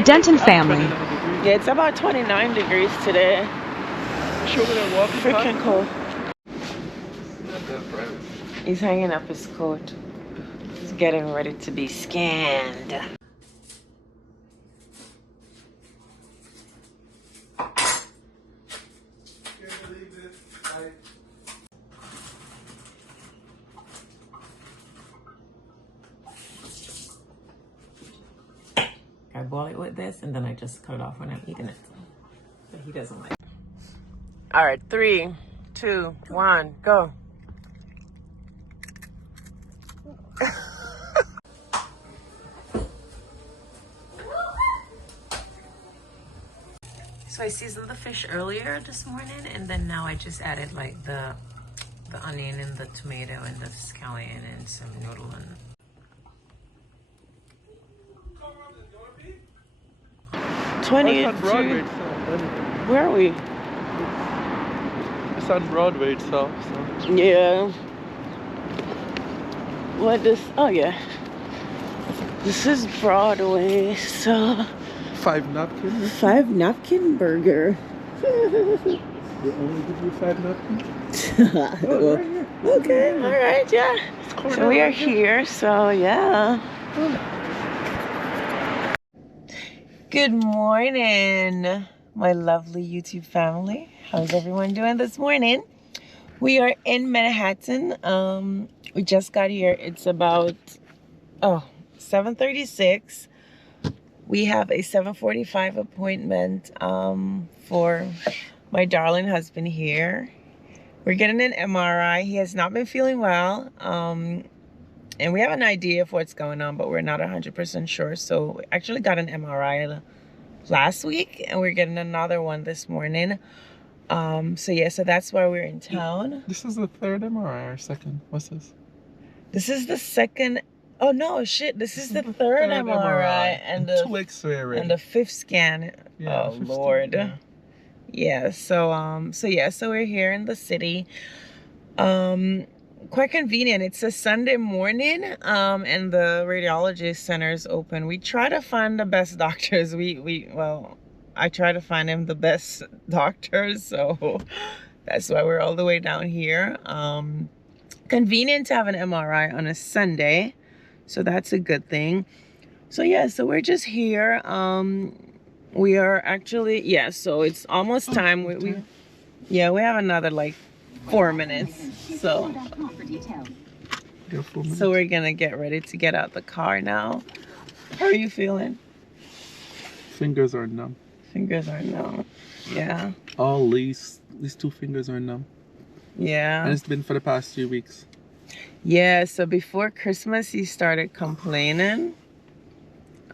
The Denton family. Yeah, it's about 29 degrees today. Freaking cold. He's hanging up his coat. He's getting ready to be scanned. I boil it with this and then I just cut it off when I'm eating it. But he doesn't like it. All right, 3, 2, 1, go. So I seasoned the fish earlier this morning, and then now I just added like the onion and the tomato and the scallion and some noodle and 20. Where are we? It's on Broadway itself. So. Yeah. What this? Oh yeah. This is Broadway. So. 5 napkins. 5 napkin burger. They only give you 5 napkins. Well, right here. Okay. All right. Yeah. So we are here. So yeah. Good morning, my lovely YouTube family. How's everyone doing this morning? We are in Manhattan. We just got here. It's about 7:36. We have a 7:45 appointment for my darling husband here. We're getting an MRI. He has not been feeling well. And we have an idea of what's going on, but we're not 100% sure. So we actually got an MRI last week, and we're getting another one this morning. So yeah, so that's why we're in town. This is the 3rd MRI or 2nd? What's this? This is the 2nd. Oh no, shit! This is the 3rd MRI and the 2 X-ray already. and the 5th scan. Yeah, oh Lord. Yeah. So we're here in the city. Quite convenient. It's a Sunday morning, and the radiology center is open. We try to find the best doctors. I try to find him the best doctors, so that's why we're all the way down here. Convenient to have an MRI on a Sunday, so that's a good thing. So yeah, so we're just here. We are actually, yeah, so it's almost time. We have another like 4 minutes. So we're gonna get ready to get out the car now. How are you feeling? Fingers are numb. Fingers are numb. Yeah. All these 2 fingers are numb. Yeah. And it's been for the past 3 weeks. Yeah, so before Christmas he started complaining.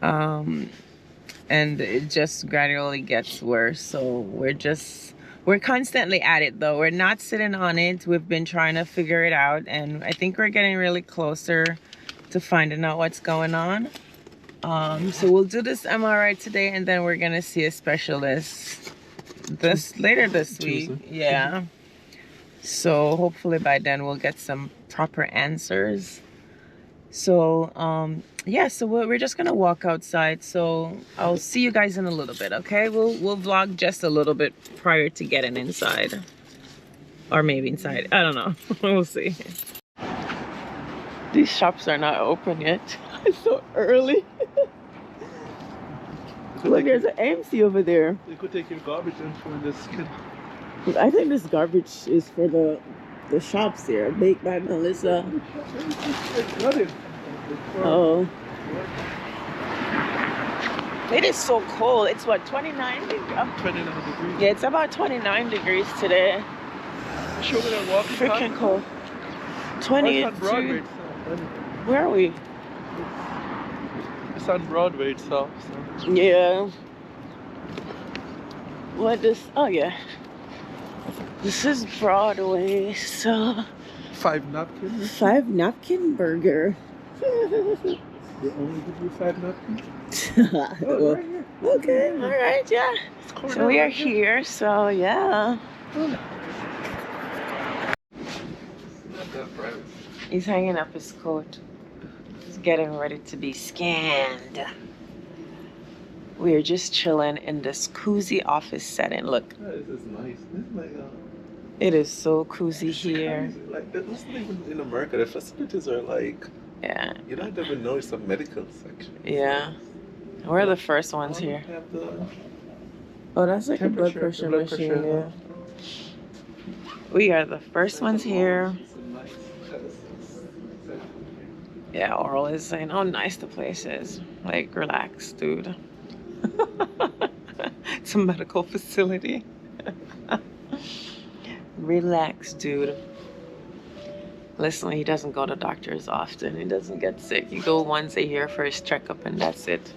And it just gradually gets worse. So we're constantly at it though. We're not sitting on it. We've been trying to figure it out, and I think we're getting really closer to finding out what's going on. So we'll do this MRI today, and then we're gonna see a specialist later this week. Yeah. So hopefully by then we'll get some proper answers. So yeah, so we're just gonna walk outside. So I'll see you guys in a little bit, okay? We'll vlog just a little bit prior to getting inside, or maybe inside. I don't know. We'll see. These shops are not open yet. It's so early. Look, there's an AMC over there. You could take your garbage and throw this kid. I think this garbage is for the shops here. Baked by Melissa. Oh. It is so cold. It's what, 29 degrees? 29 degrees. Yeah, it's about 29 degrees today. Freaking cold. 20. It's on Broadway. Where are we? It's on Broadway itself. So. Yeah. What this? Oh yeah. This is Broadway. So. 5 napkins. 5 napkin burger. They only give you 5 napkins. Well, right here. Okay. All right. Yeah. So we are here. So yeah. He's hanging up his coat. He's getting ready to be scanned. We're just chilling in this cozy office setting. Look, Yeah, this is nice. This is like it is so cozy it's here. crazy. Like that's not even in America. The facilities are like Yeah, you don't even know it's a medical section. yeah. We're the first ones Oh, here. they have the Oh, that's like a blood temperature, pressure the blood machine, pressure. yeah. We are the first ones here. It's a nice. Section Yeah, Oral is saying, oh, nice the place is. Like, relax, dude. It's a medical facility. Relax, dude. Listen, he doesn't go to doctors often. He doesn't get sick. He go once a year for his checkup, and that's it.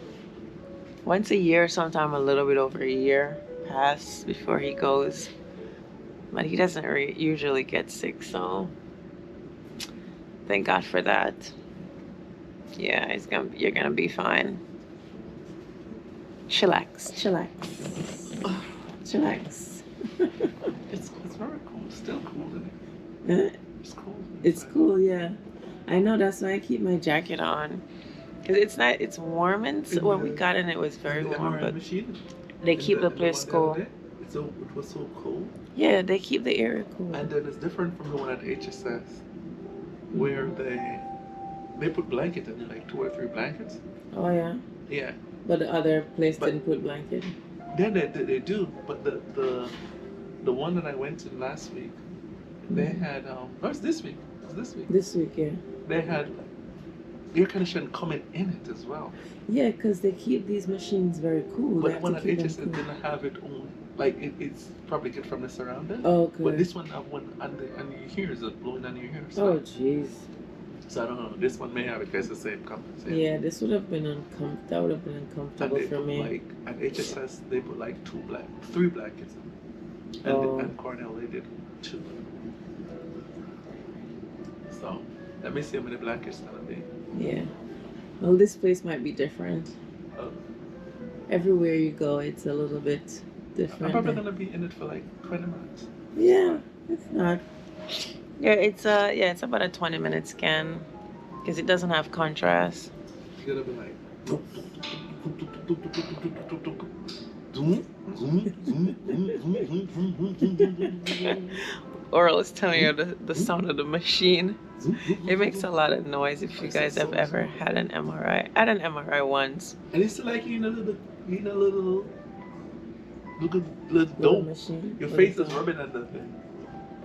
Once a year, sometime a little bit over a year pass before he goes. But he doesn't usually get sick, so thank God for that. Yeah, you're gonna be fine. Chillax, chillax, chillax. It's very cool. It's still cool, isn't Huh? it? It's cool. It's cool, yeah. I know, that's why I keep my jacket on. Cause it's warm and well, we got in, it was very the warm, MRI but machine, they keep the place one the cool. other day, it was so cool. Yeah, they keep the area cool. And then it's different from the one at HSS, where they put blanket in, like 2 or 3 blankets. Oh yeah. Yeah. But the other place didn't put blanket. Then they do, but the one that I went to last week, they had no, it's this week. It's this week. This week, yeah. They had air conditioning coming in it as well. Yeah, because they keep these machines very cool. But the one at HSS didn't have it on. Like it's probably get from the surrounding. Oh, okay. But this one have one and your ears are blowing on your ears. Oh, jeez. So I don't know. This one may have it because it's the same company. Yeah, this would have been uncomfortable. That would have been uncomfortable and they for put, me. Like at HSS, they put like 3 blankets in. And Cornell, they did 2. So let me see how many blankets gonna be. Yeah. Well, this place might be different. Everywhere you go, it's a little bit different. I'm probably gonna be in it for like 20 minutes. Yeah, it's not. Yeah, it's about a 20-minute scan because it doesn't have contrast. You're gonna be like. Oral is telling you the sound of the machine. It makes a lot of noise if you guys have ever had an MRI. I had an MRI once. And it's like little machine. Your face is rubbing on the thing.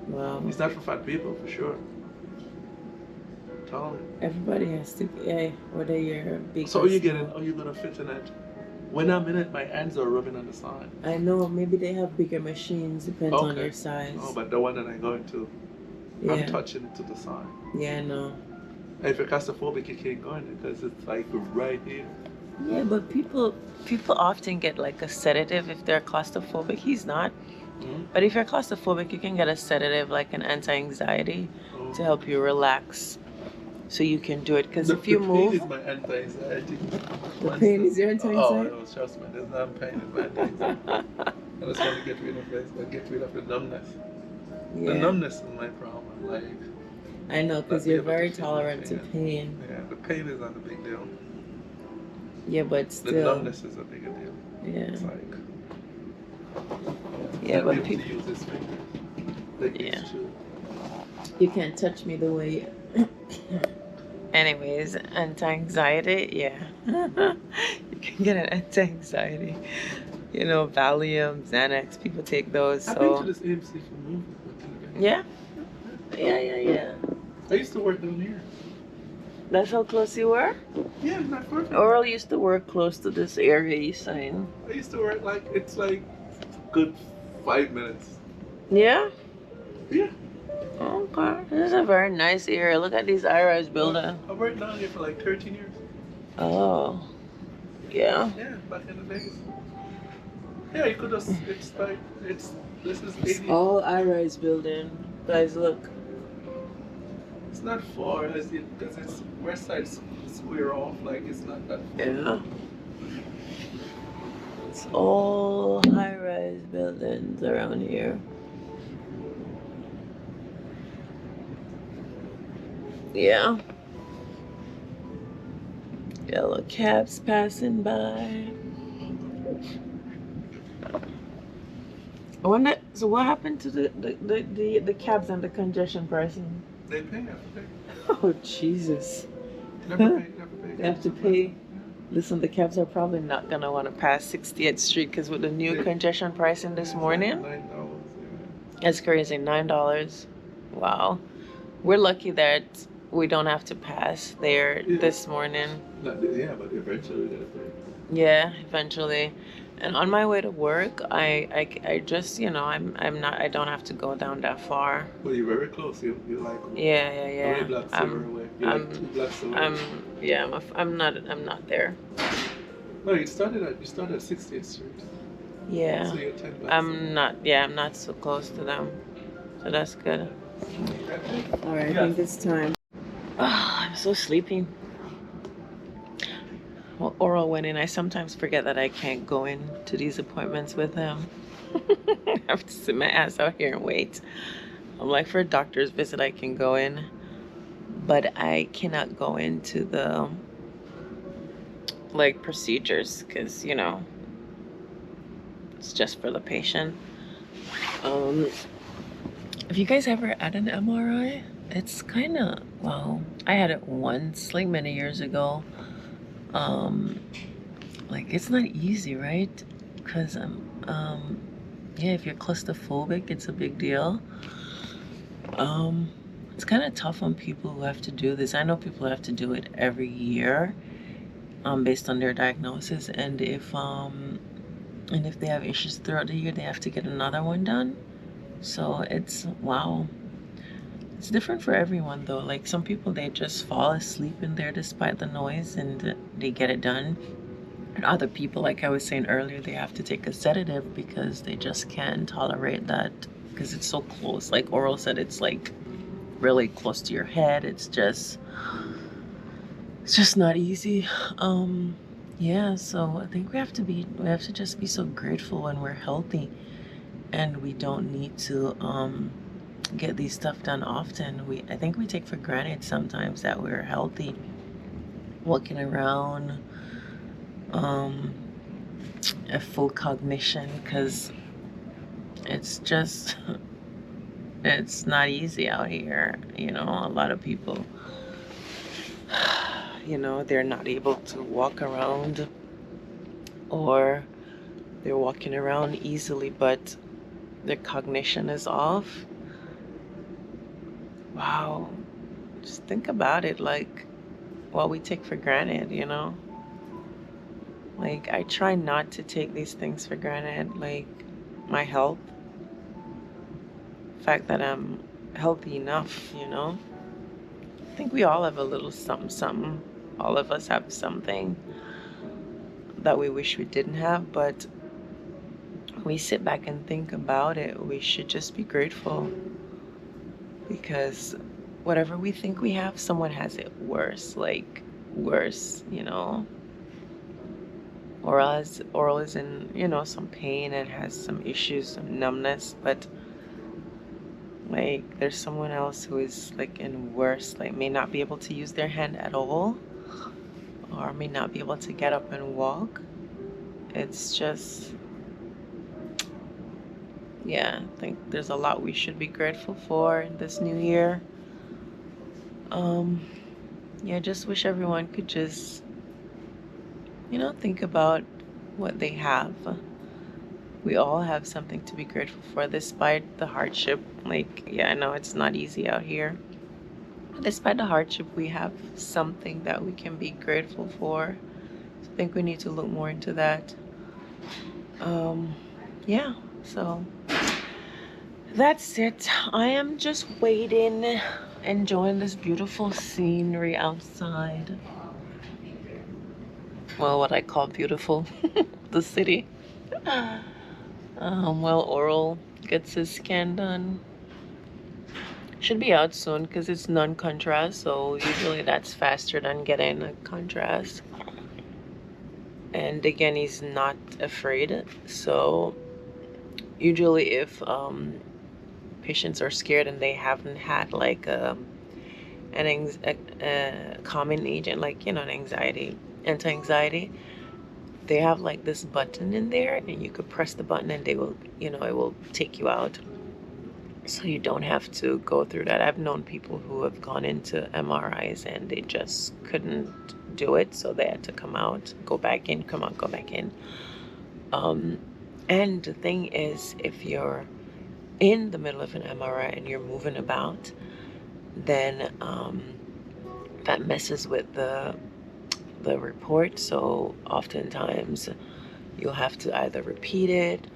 Wow. It's not for fat people, for sure. Tell me. Everybody has to, yeah, whether you're big. So are you gonna fit in it? When I'm in it, my hands are rubbing on the side. I know, maybe they have bigger machines, depends on your size. Oh, but the one that I go into, I'm touching to the side. Yeah, I know. If you're claustrophobic, you can't go in it because it's like right here. Yeah, but people often get like a sedative if they're claustrophobic. He's not. Mm-hmm. But if you're claustrophobic, you can get a sedative like an anti-anxiety to help you relax. So you can do it because if you move. The pain is my anti-anxiety. The pain is your anti-anxiety? Oh, no, trust me, there's no pain, it's my anti-anxiety. I just want to get rid of this, but get rid of the numbness. Yeah. The numbness is my problem. Like, I know, because you're very tolerant to pain. Yeah, the pain is not a big deal. Yeah, but still. The numbness is a bigger deal. Yeah. It's like. Yeah, but people use this finger. Like these two. You can't touch me the way. Anyways, anti-anxiety, yeah. You can get an anti-anxiety. You know, Valium, Xanax, people take those. I've been to this AMC for movies. Yeah? Yeah. I used to work down here. That's how close you were? Yeah, not far from Oral used to work close to this area you saying. I used to work it's like good 5 minutes. Yeah? Yeah. Okay. This is a very nice area. Look at these high-rise buildings. I worked down here for like 13 years. Oh. Yeah? Yeah, back in the days. Yeah, you could just, this is 80. All high-rise building. Guys, look. It's not far, because it's west side square off, like it's not that far. Yeah. It's all high-rise buildings around here. Yeah. Yellow cabs passing by. I wonder. So what happened to the cabs and the congestion pricing? They pay, have to pay. Oh Jesus! Never pay, never pay. They have to pay. Listen, the cabs are probably not gonna want to pass 60th Street because with the new congestion pricing this morning, $9. it's crazy. $9. Wow. We're lucky that we don't have to pass there this morning. Yeah, but eventually they'll pay. Yeah, eventually. And on my way to work, I just, you know, I don't have to go down that far. Well, you're very close. You're like Yeah. how many blocks away? You're like 2 blocks away. I'm not there. No, you started at 60th Street. Yeah. So you're 10 blocks away. I'm not so close to them. So that's good. All right, I think it's time. Oh, I'm so sleepy. Well, Oral went in. I sometimes forget that I can't go in to these appointments with him. I have to sit my ass out here and wait. I'm like, for a doctor's visit, I can go in, but I cannot go into the like procedures because, you know, it's just for the patient. Have you guys ever had an MRI? It's kind of, well, I had it once, like many years ago. Like it's not easy, right? Because yeah, if you're claustrophobic, it's a big deal. It's kind of tough on people who have to do this. I know people who have to do it every year, based on their diagnosis, and if they have issues throughout the year, they have to get another one done. So it's, wow. It's different for everyone though. Like some people, they just fall asleep in there despite the noise and they get it done. And other people, like I was saying earlier, they have to take a sedative because they just can't tolerate that because it's so close. Like Oral said, it's like really close to your head. It's just not easy. Yeah, so I think we have to just be so grateful when we're healthy and we don't need to get these stuff done often. I think we take for granted sometimes that we're healthy, walking around, a full cognition, because it's just it's not easy out here. You know, a lot of people, you know, they're not able to walk around, or they're walking around easily but their cognition is off. Wow. Just think about it, like what we take for granted, you know? Like, I try not to take these things for granted, like my health, the fact that I'm healthy enough, you know? I think we all have a little something. All of us have something that we wish we didn't have, but when we sit back and think about it, we should just be grateful, because whatever we think we have, someone has it worse, like worse, you know? Oral is in, you know, some pain and has some issues, some numbness, but like there's someone else who is like in worse, like may not be able to use their hand at all, or may not be able to get up and walk. It's just, yeah, I think there's a lot we should be grateful for in this new year. Yeah, I just wish everyone could just, you know, think about what they have. We all have something to be grateful for despite the hardship. Like, yeah, I know it's not easy out here. Despite the hardship, we have something that we can be grateful for. So I think we need to look more into that. Yeah, so that's it. I am just waiting, enjoying this beautiful scenery outside. Well, what I call beautiful, the city. Well, Oral gets his scan done. Should be out soon because it's non-contrast, so usually that's faster than getting a contrast. And again, he's not afraid. So usually if patients are scared and they haven't had like a calming agent, like, you know, an anxiety, anti-anxiety, they have like this button in there, and you could press the button and they will, you know, it will take you out. So you don't have to go through that. I've known people who have gone into MRIs and they just couldn't do it, so they had to come out, go back in, come out, go back in. And the thing is, if you're in the middle of an MRI and you're moving about, then that messes with the report. So oftentimes you'll have to either repeat it.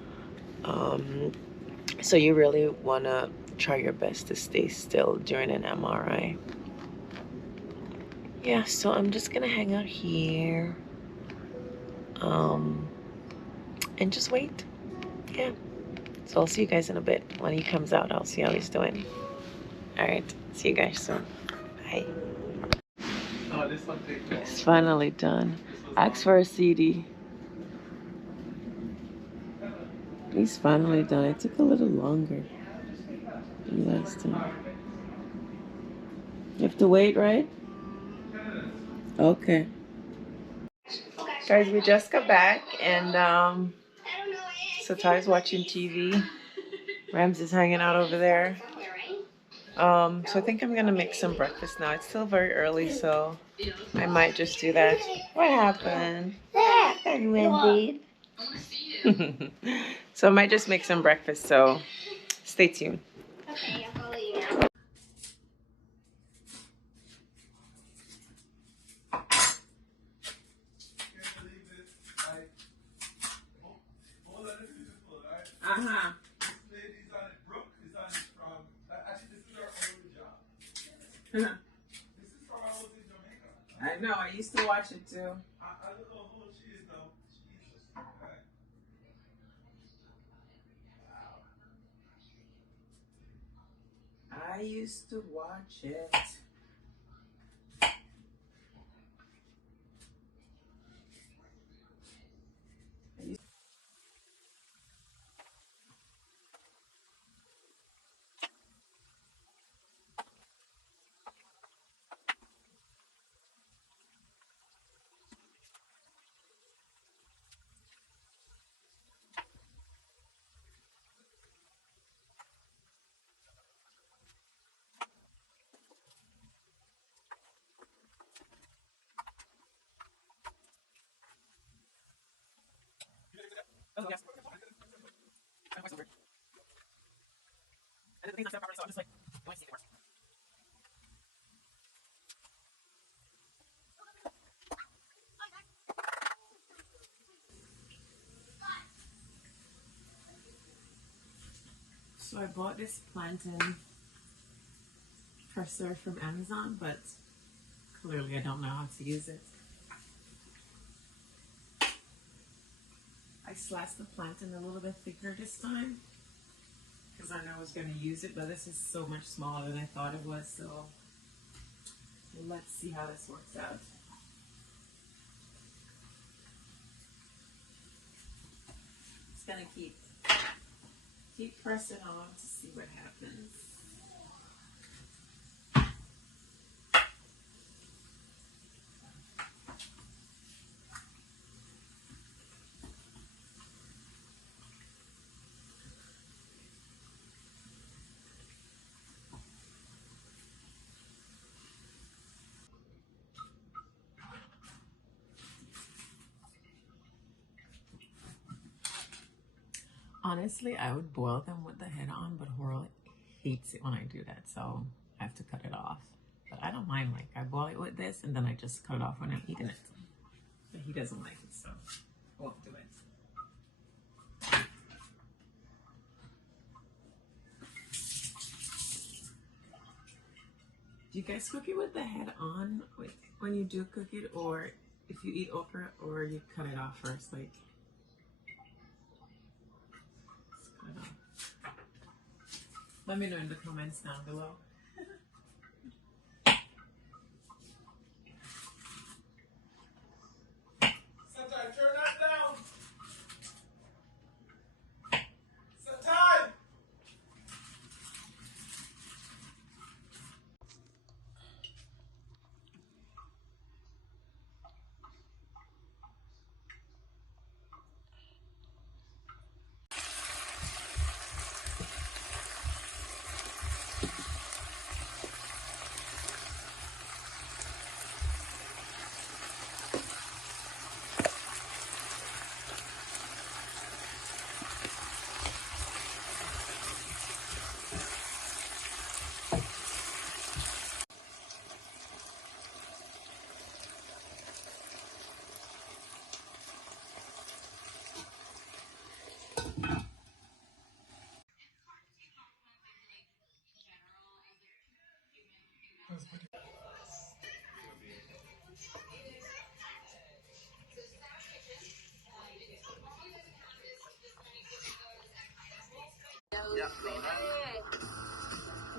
So you really want to try your best to stay still during an MRI. Yeah, so I'm just gonna hang out here and just wait. Yeah, so I'll see you guys in a bit. When he comes out, I'll see how he's doing. All right, see you guys soon. Bye. Oh, this one takes long. It's finally done. Ask for a CD. He's finally done. It took a little longer than last time. You have to wait, right? Okay. Guys, we just got back and so Ty's watching TV. Rams is hanging out over there. So I think I'm gonna make some breakfast now. It's still very early, so I might just do that. What happened? Wendy. So I might just make some breakfast, so stay tuned. Okay, I'll follow you now. Uh-huh. I know, I used to watch it too. I used to watch it. So I bought this plantain presser from Amazon, but clearly I don't know how to use it. I sliced the plantain a little bit thicker this time because I know I was going to use it, but this is so much smaller than I thought it was, so let's see how this works out. Just going to keep pressing on to see what happens. Honestly, I would boil them with the head on, but Horrell hates it when I do that, so I have to cut it off. But I don't mind, like, I boil it with this, and then I just cut it off when I'm eating it. But he doesn't like it, so I won't do it. Do you guys cook it with the head on when you do cook it, or if you eat okra, or you cut it off first, like? Let me know in the comments down below. Sometimes turn that down. Sometimes.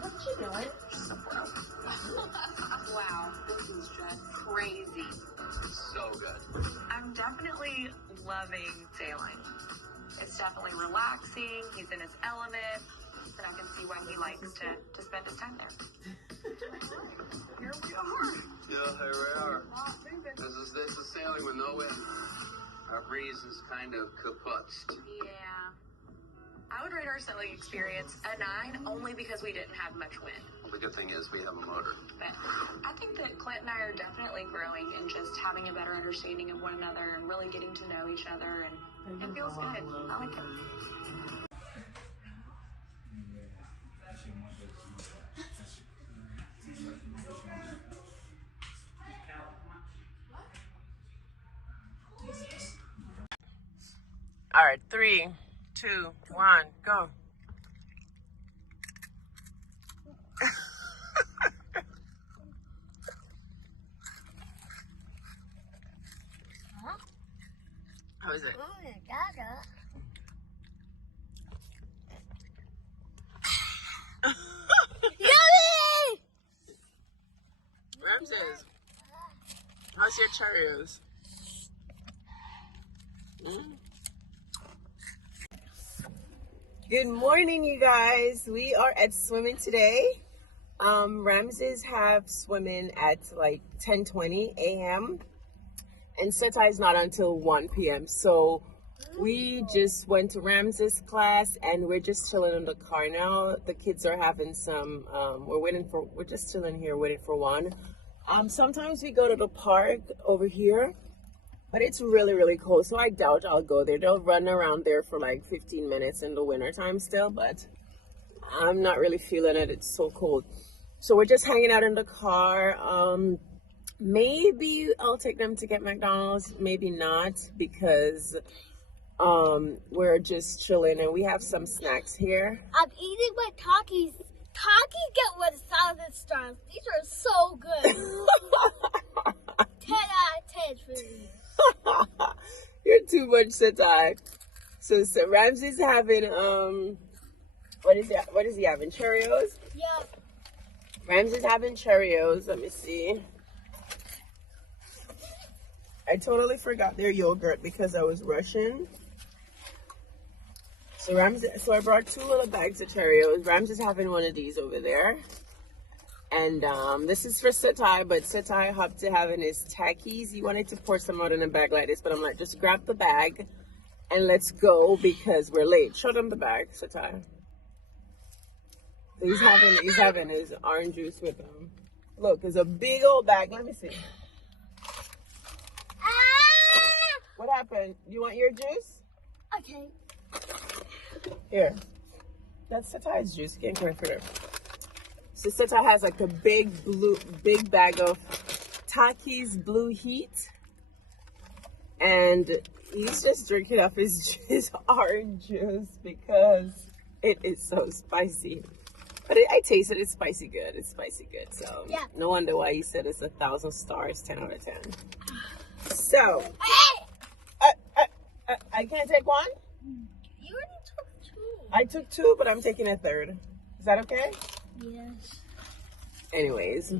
What you doing? Wow, this is just crazy. So good. I'm definitely loving sailing. It's definitely relaxing. He's in his element, and I can see why he likes to spend his time there. Here we are. Yeah, here we are. This is sailing with no wind. Our breeze is kind of kaputzed. Yeah. I would rate our sailing experience a 9 only because we didn't have much wind. Well, the good thing is we have a motor. But I think that Clint and I are definitely growing and just having a better understanding of one another and really getting to know each other, and it feels good. I like it. All right, 3, 2, 1, go. How is it? Yummy! Ramses, how's your Cheerios? Good morning, you guys. We are at swimming today. Ramses have swimming at like 10:20 a.m. and Setai is not until 1 p.m. So we just went to Ramses' class and we're just chilling in the car now. The kids are having some, we're just chilling here waiting for one. Sometimes we go to the park over here, but it's really, really cold. So I doubt I'll go there. They'll run around there for like 15 minutes in the winter time still, but I'm not really feeling it. It's so cold. So we're just hanging out in the car. Maybe I'll take them to get McDonald's, maybe not, because we're just chilling and we have some snacks here. I'm eating my Takis. Takis get 1,000 stars. These are so good. 10 out of 10 for me. You're too much, Setai. So Ramses having what is he having? Cheerios? Yeah. Ramses having Cheerios. Let me see. I totally forgot their yogurt because I was rushing. So I brought 2 little bags of Cheerios. Ramses having one of these over there. And this is for Setai, but Setai hopped to having his Takis. He wanted to pour some out in a bag like this, but I'm like, just grab the bag and let's go because we're late. Show them the bag, Setai. So he's having his orange juice with him. Look, it's a big old bag. Let me see. What happened? You want your juice? Okay. Here. That's Setai's juice. Can't care for it. So Setai has like a big bag of Takis Blue Heat. And he's just drinking up his orange juice because it is so spicy. But I taste it. It's spicy good. It's spicy good. So yeah. No wonder why he said it's 1,000 stars, 10 out of 10. So I can't take one? You already took 2. I took 2, but I'm taking a 3rd. Is that okay? Yes. Anyways,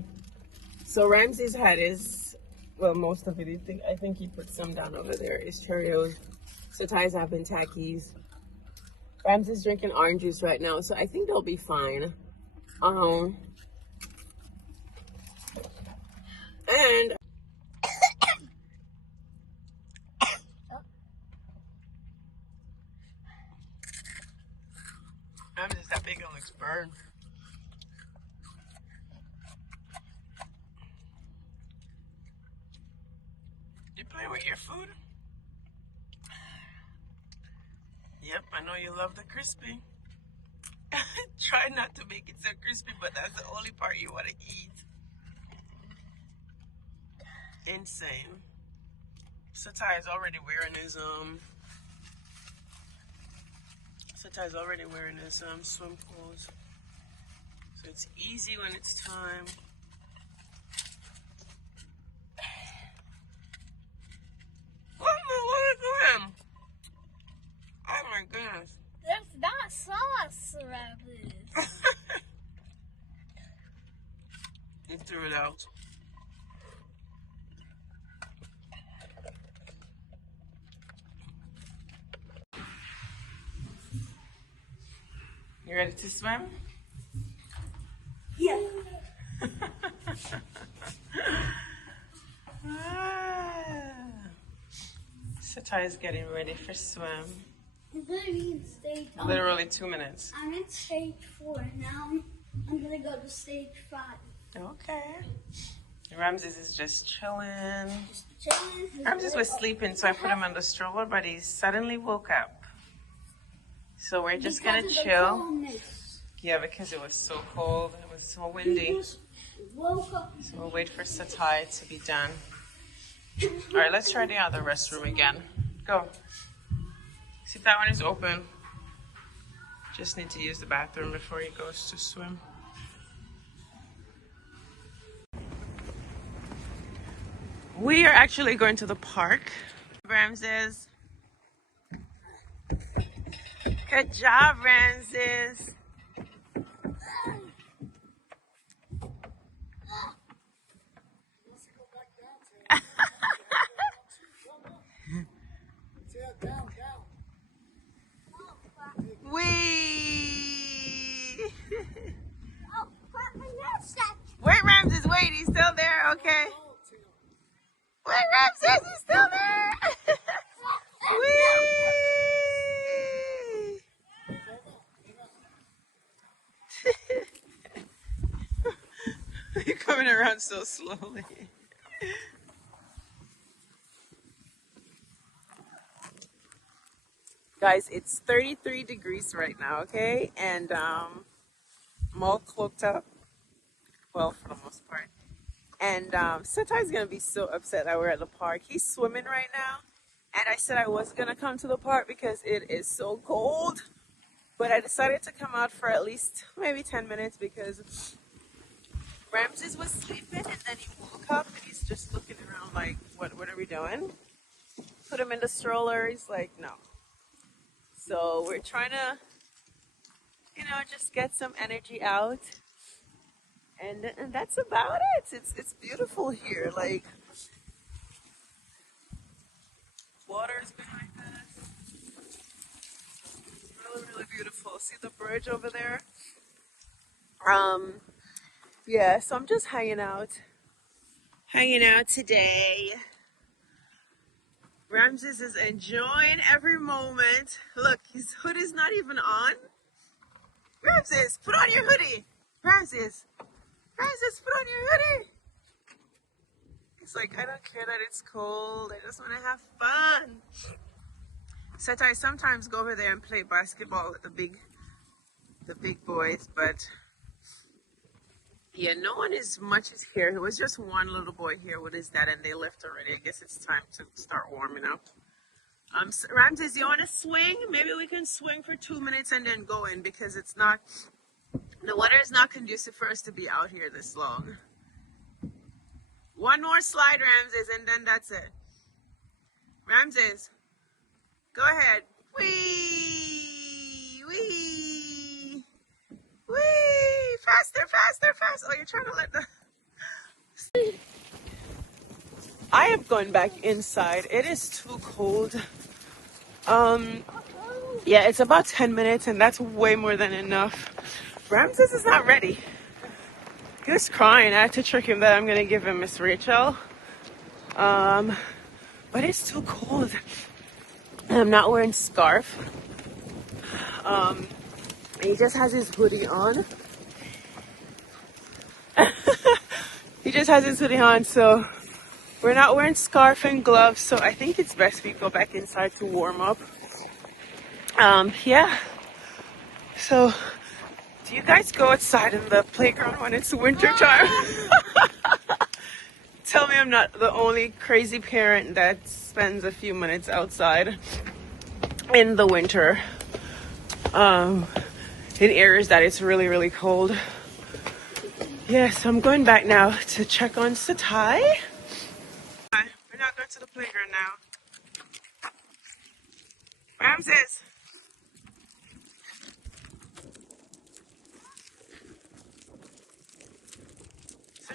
so Ramses had his, well, most of it. I think he put some down over there. His Cheerios. Setai's having Takis. Ramses drinking orange juice right now, so I think they'll be fine. And Ramses, that big one looks burned. You playing with your food? Yep, I know you love the crispy. Try not to make it so crispy, but that's the only part you want to eat. Insane. Setai is already wearing his swim clothes. So it's easy when it's time. What is him? Oh my goodness. There's not sauce around this. You threw it out. You ready to swim? Yeah. Satai is getting ready for swim. I'm gonna be in stage. Literally 2 minutes. I'm in stage 4 now. I'm gonna go to stage 5. Okay. Ramses is just chilling. Chilling. Ramses was sleeping, so I put him on the stroller, but he suddenly woke up. So we're just gonna chill. Yeah, because it was so cold. It was so windy. Woke up. So we'll wait for Satai to be done. All right, let's try the other restroom again. Go. See if that one is open. Just need to use the bathroom before he goes to swim. We are actually going to the park. Ramses. Good job, Ramses. Wee! Oh, crap, my nose stuck. Wait, Ramses, wait, he's still there, okay? Wait, Ramses, he's still there! Wee! You're coming around so slowly. Guys, it's 33 degrees right now, okay? And I'm all cloaked up. Well, for the most part. And Satai's gonna be so upset that we're at the park. He's swimming right now. And I said I was gonna come to the park because it is so cold. But I decided to come out for at least maybe 10 minutes because Ramses was sleeping and then he woke up and he's just looking around like, what are we doing? Put him in the stroller. He's like, no. So we're trying to, just get some energy out. And that's about it. It's beautiful here. Like, water's behind us. It's really, really beautiful. See the bridge over there? Yeah, so I'm just hanging out today. Ramses is enjoying every moment. Look, his hood is not even on. Ramses, put on your hoodie. Ramses, put on your hoodie. It's like, I don't care that it's cold. I just want to have fun. Satai sometimes go over there and play basketball with the big boys, but yeah, no one as much is here. There was just one little boy here with his dad, and they left already. I guess it's time to start warming up. So Ramses, you want to swing? Maybe we can swing for 2 minutes and then go in because it's not. The weather is not conducive for us to be out here this long. One more slide, Ramses, and then that's it. Ramses, go ahead. Wee! Wee! Wee! Faster, faster, faster. Oh, you're trying to let the... I have gone back inside. It is too cold. Yeah, it's about 10 minutes, and that's way more than enough. Ramses is not ready. He was crying. I had to trick him that I'm gonna give him Miss Rachel. But it's too cold. I'm not wearing scarf. He just has his hoodie on. He just has his hoodie on, so we're not wearing scarf and gloves. So I think it's best we go back inside to warm up. Yeah. So, do you guys go outside in the playground when it's winter time? Tell me I'm not the only crazy parent that spends a few minutes outside in the winter. In areas that it's really, really cold. Yes, I'm going back now to check on Satai. We're not going to the playground now. Ramses.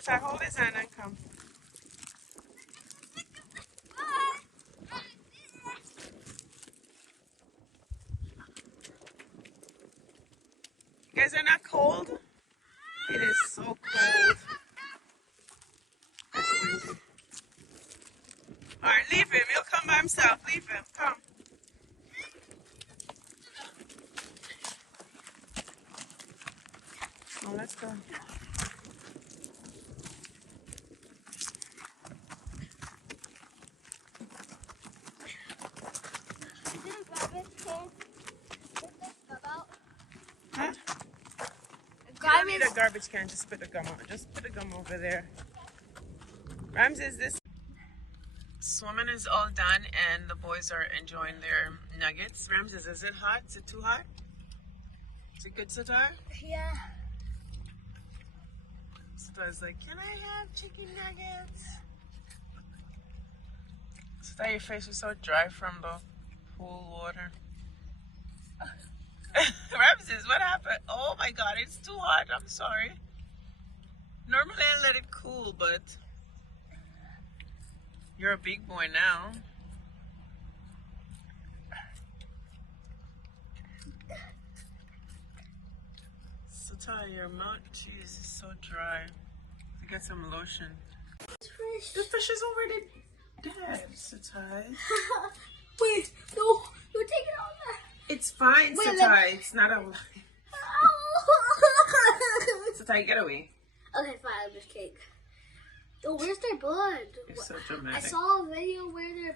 I hold his hand and come. You guys are not cold? It is so cold. Alright, leave him. He'll come by himself. Leave him. Come. Oh, let's go. Huh? You don't need a garbage can. Just put the gum on. Just put the gum over there. Ramses, this swimming is all done and the boys are enjoying their nuggets. Ramses, is it hot? Is it too hot? Is it good, Sitar? Yeah. Sitar's like, can I have chicken nuggets? Sitar, your face is so dry from the pool water. Ramses, what happened? Oh my god, it's too hot. I'm sorry. Normally I let it cool, but you're a big boy now. Sitar, your mouth cheese is so dry. You get some lotion. The fish is already dead, Sitar. Wait, no, you take it out there. It's fine, Wait, Sitar. It's not a lie. Sitar, get away. Okay, fine, I'm just kidding. Oh, where's their blood? You're so I dramatic. saw a video where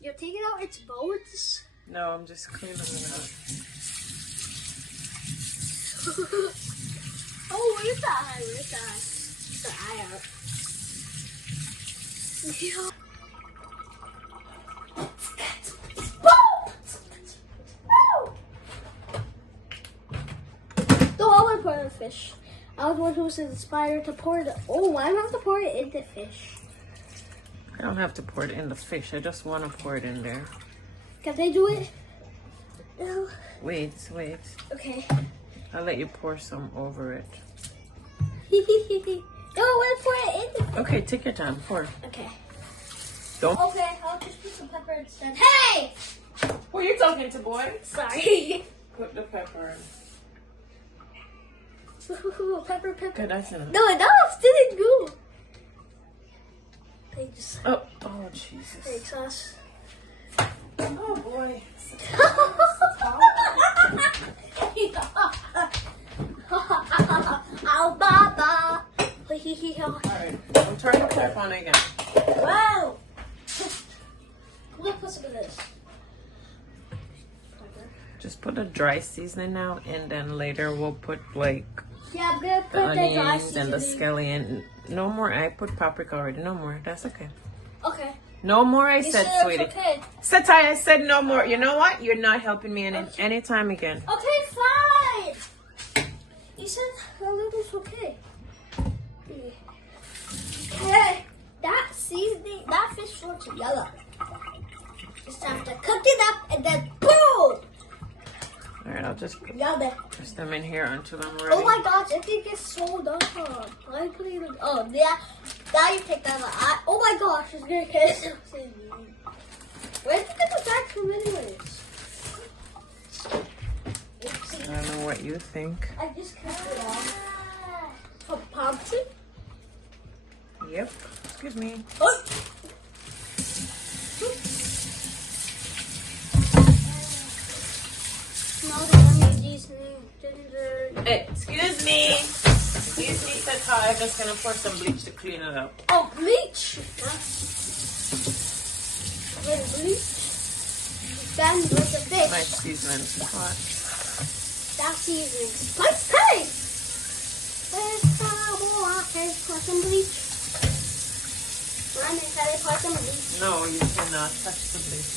you're taking out its bones. No, I'm just cleaning it up. Oh, where's the eye? Where's the eye? The eye out. Yeah. No, I want to pour it in the fish. I was one who was inspired to pour it. Oh, why do I have to pour it in the fish? I don't have to pour it in the fish. I just want to pour it in there. Can they do it? No. Wait. Okay. I'll let you pour some over it. No, I want to pour it in the Okay, take your time. Pour. Okay. Don't. Okay, I'll just put some pepper instead. Hey! Who are you talking to, boy? Sorry. Put the pepper in. Pepper. Okay, that's enough. No, it didn't go. Thanks. Oh, Jesus. Thanks, us. Oh, boy. Oh, Baba. Alright, I'm turning the tap on again. Wow. Look, what's with this? Just put a dry seasoning now, and then later we'll put like Yeah, I'm gonna the put the dry onions and the seasoning. scallion. No more. I put paprika already. No more. That's okay. Okay. No more. I You said, it's sweetie. okay. Satai, I said no more. You know what? You're not helping me any time again. Okay, fine. You said a little's okay. Hey, that seasoning, that fish looks yellow. Just have to cook it up and then boom! All right, I'll just put Yummy. them in here until I'm ready. Oh my gosh, I think it's so done. I'm putting it. Oh yeah, now you take that out. Oh my gosh, it's gonna get something. Where did you get the back from, anyways? I don't know what you think. I just cut it off. A pumpkin? Yep. Excuse me. Oh. No, the onion seasoning, ginger. Hey, excuse me. Excuse me, Satai. I'm just gonna pour some bleach to clean it up. Oh, bleach. Wait, bleach? Then with the fish. My seasoning's hot. That seasoning. Spice taste. First time I can pour some bleach. Ryan, can I pour some bleach? No, you cannot touch the bleach.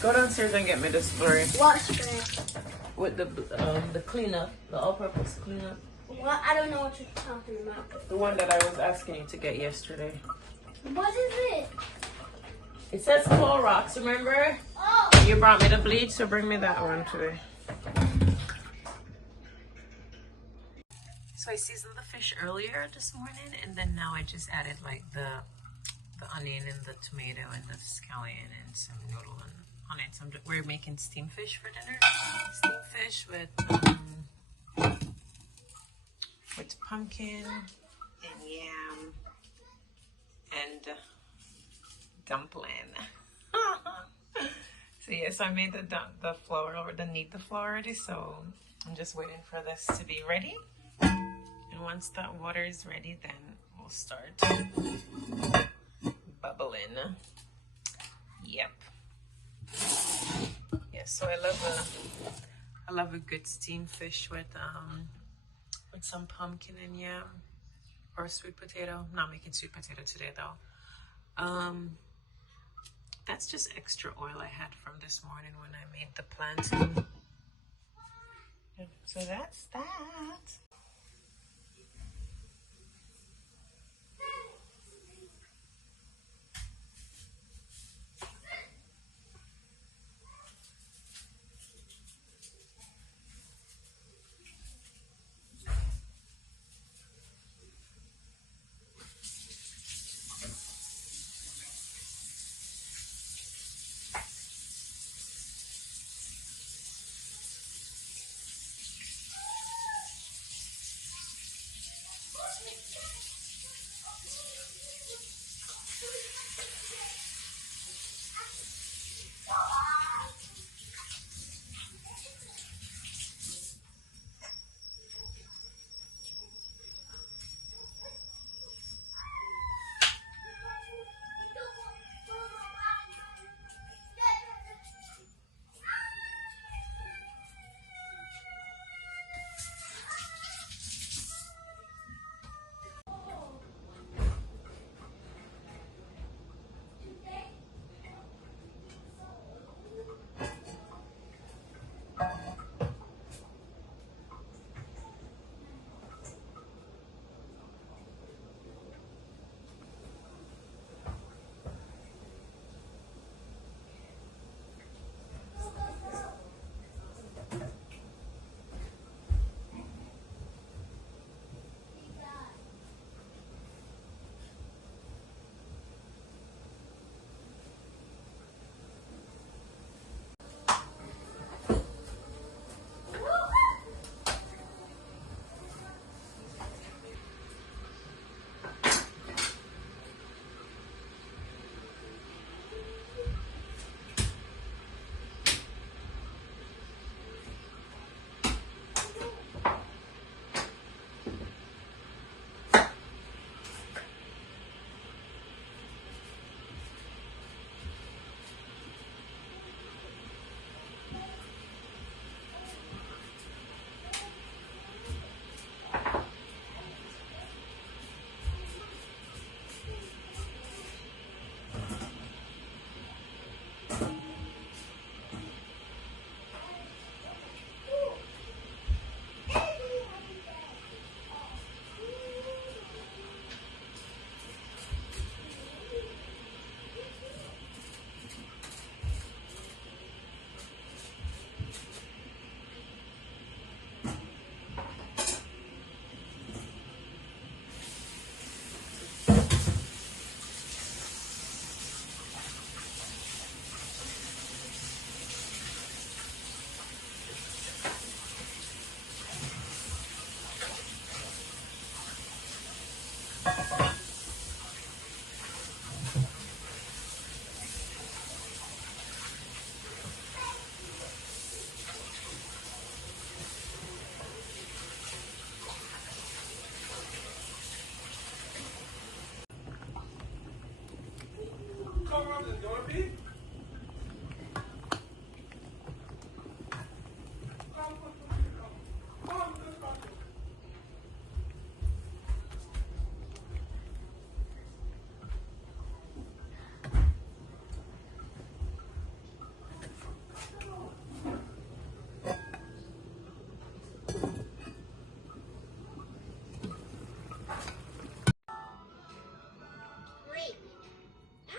Go downstairs and get me the spray. What spray? With the cleanup, the all-purpose cleanup. What? I don't know what you're talking about. The one that I was asking you to get yesterday. What is it? It says Clorox, remember? Oh. You brought me the bleach, so bring me that one today. So I seasoned the fish earlier this morning, and then now I just added like the onion and the tomato and the scallion and some noodle and on it. So we're making steamed fish for dinner. Steamed fish with pumpkin and yam and dumpling. So yes, I made the flour or the knead the flour already. So I'm just waiting for this to be ready. And once that water is ready, then we'll start bubbling. Yep. Yeah, so I love a good steamed fish with some pumpkin and yam or sweet potato. Not making sweet potato today though. That's just extra oil I had from this morning when I made the plantain. So that's that.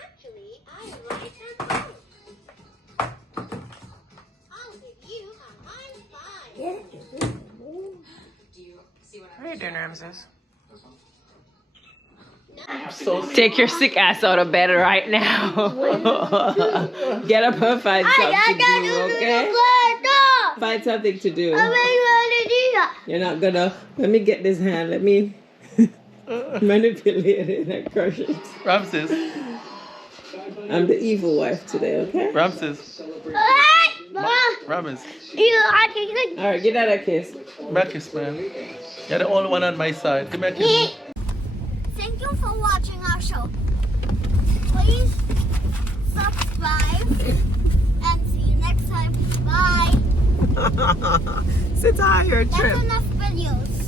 Actually, I like that you doing, Ramses? So Take your sick ass out of bed right now. Get up and find something to do, okay? Find something to do. You're not gonna. Let me get this hand. Let me manipulate it and crush it. Ramses. I'm the evil wife today, okay? Ramses. Ramses. Alright, get out of kiss. Give me a kiss, man. You're the only one on my side. Give me a kiss. Thank you for watching our show. Please subscribe and see you next time. Bye. Sit higher, That's enough videos.